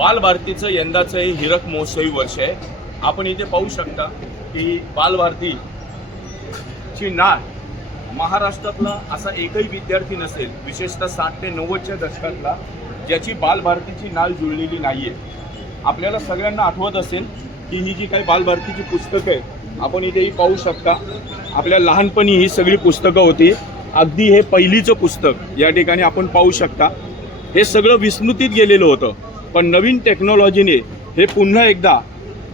बालभारतीचं यंदाचं हे हीरक महोत्सवी वर्ष आहे। आपण इथे पाहू शकता की बालभारतीची नाळ महाराष्ट्रातला असा एकही विद्यार्थी नसेल, विशेषतः 60 ते 90च्या दशकातला, ज्याची बालभारतीची नाळ जुळलेली नाहीये। आपल्याला सगळ्यांना आठवत असेल की ही जी काही बालभारतीची पुस्तकं आहे, आपण इथेही पाहू शकता, आपल्या लहानपणी ही सगळी पुस्तकं होती। अगदी हे पहिलीचं पुस्तक या ठिकाणी आपण पाहू शकता। हे सगळं विस्मृतीत गेलेलं होतं, पण नवीन टेक्नॉलॉजीने हे पुन्हा एकदा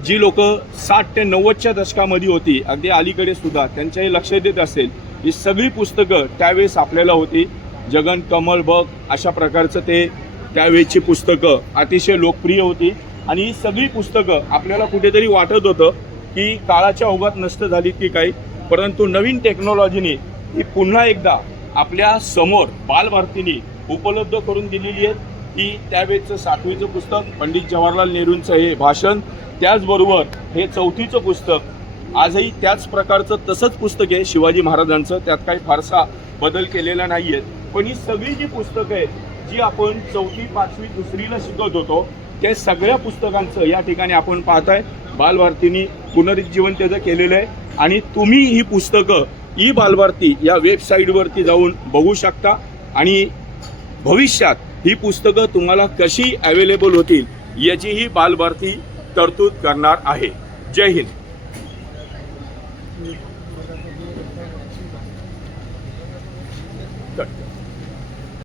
जी लोक 60 ते 90च्या दशकामध्ये होती, अगदी अलीकडे सुद्धा त्यांच्याही लक्षात येत असेल, ही सगळी पुस्तकं त्यावेळेस आपल्याला होती। जगन, कमल, बघ अशा प्रकारचं ते त्यावेळेची पुस्तकं अतिशय लोकप्रिय होती। आणि ही सगळी पुस्तकं आपल्याला कुठेतरी वाटत होतं की काळाच्या ओघात नष्ट झाली की काय, परंतु नवीन टेक्नॉलॉजीने ही पुन्हा एकदा आपल्या समोर बालभारतीने उपलब्ध करून दिलेली आहे। की त्यावेळेचं 60वीचं पुस्तक, पंडित जवाहरलाल नेहरूंचं हे भाषण, त्याचबरोबर हे 4थीचं पुस्तक, आजही त्याच प्रकारचं तसंच पुस्तक आहे शिवाजी महाराजांचं, त्यात काही फारसा बदल केलेला नाही आहे। पण ही सगळी जी पुस्तकं आहेत जी आपण 4थी, 5वी, 2रीला शिकत होतो, त्या सगळ्या पुस्तकांचं या ठिकाणी आपण पाहताय बालभारतीने पुनरुज्जीवन त्याचं केलेलं आहे। आणि तुम्ही ही पुस्तकं ई बालभारती या वेबसाईटवरती जाऊन बघू शकता आणि भविष्यात ही पुस्तकं तुम्हाला कशी अवेलेबल होतील याचीही बालभारती तरतूद करणार आहे। जय हिंद।